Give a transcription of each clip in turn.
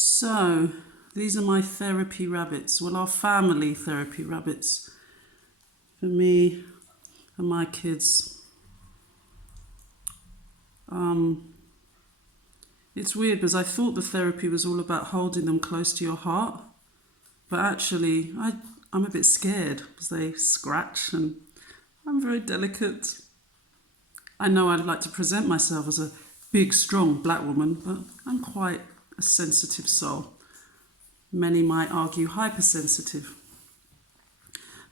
So, these are my therapy rabbits. Well, our family therapy rabbits. For me and my kids. It's weird because I thought the therapy was all about holding them close to your heart. But actually, I'm a bit scared because they scratch and I'm very delicate. I know I'd like to present myself as a big, strong black woman, but I'm quite a sensitive soul. Many might argue hypersensitive.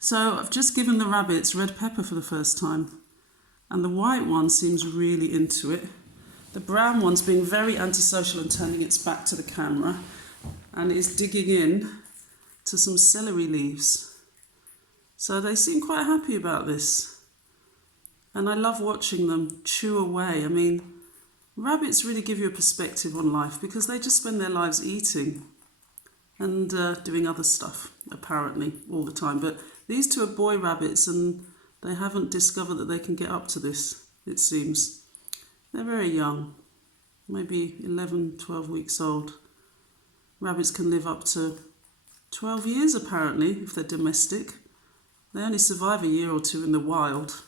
So I've just given the rabbits red pepper for the first time, and the white one seems really into it. The brown one's being very antisocial and turning its back to the camera, and is digging in to some celery leaves. So they seem quite happy about this. And I love watching them chew away. I mean, rabbits really give you a perspective on life because they just spend their lives eating and doing other stuff, apparently, all the time. But these two are boy rabbits and they haven't discovered that they can get up to this, it seems. They're very young, maybe 11, 12 weeks old. Rabbits can live up to 12 years, apparently, if they're domestic. They only survive a year or two in the wild.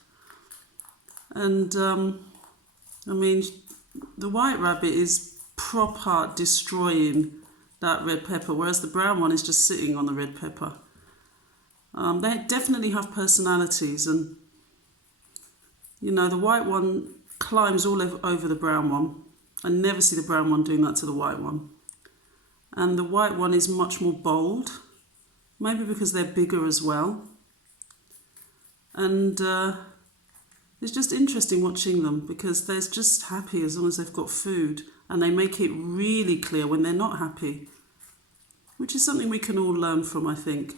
And, I mean, the white rabbit is proper destroying that red pepper, whereas the brown one is just sitting on the red pepper. They definitely have personalities, and, you know, the white one climbs all over the brown one. I never see the brown one doing that to the white one. And the white one is much more bold, maybe because they're bigger as well. And it's just interesting watching them because they're just happy as long as they've got food, and they make it really clear when they're not happy, which is something we can all learn from, I think.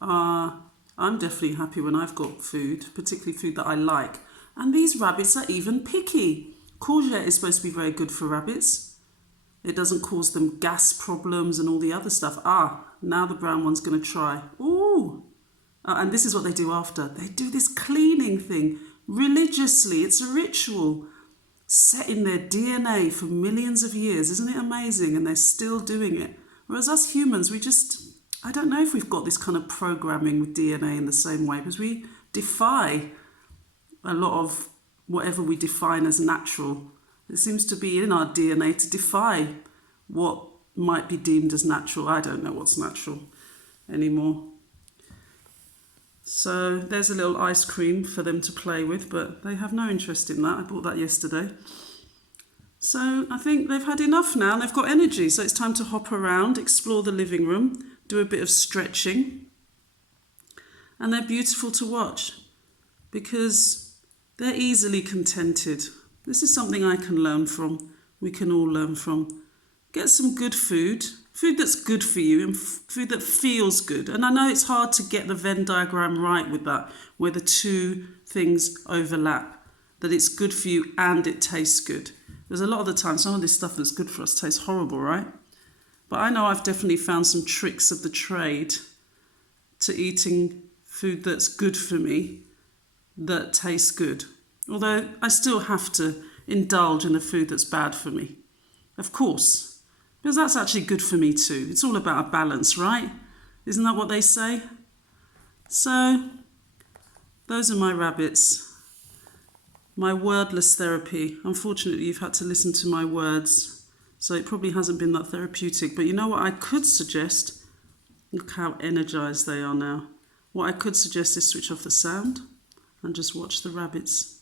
I'm definitely happy when I've got food, particularly food that I like. And these rabbits are even picky. Courgette is supposed to be very good for rabbits. It doesn't cause them gas problems and all the other stuff. Now the brown one's going to try. Ooh! And this is what they do after. They do this cleaning thing religiously. It's a ritual set in their DNA for millions of years. Isn't it amazing? And they're still doing it. Whereas us humans, I don't know if we've got this kind of programming with DNA in the same way, because we defy a lot of whatever we define as natural. It seems to be in our DNA to defy what might be deemed as natural. I don't know what's natural anymore. So there's a little ice cream for them to play with, but they have no interest in that. I bought that yesterday. So I think they've had enough now and they've got energy. So it's time to hop around, explore the living room, do a bit of stretching. And they're beautiful to watch because they're easily contented. This is something I can learn from. We can all learn from. Get some good food that's good for you and food that feels good. And I know it's hard to get the Venn diagram right with that, where the two things overlap, that it's good for you and it tastes good. There's a lot of the time some of this stuff that's good for us tastes horrible, right? But I know I've definitely found some tricks of the trade to eating food that's good for me that tastes good. Although I still have to indulge in the food that's bad for me. Of course. Because that's actually good for me too. It's all about a balance, right? Isn't that what they say? So, those are my rabbits. My wordless therapy. Unfortunately, you've had to listen to my words, so it probably hasn't been that therapeutic. But you know what I could suggest? Look how energized they are now. What I could suggest is switch off the sound and just watch the rabbits.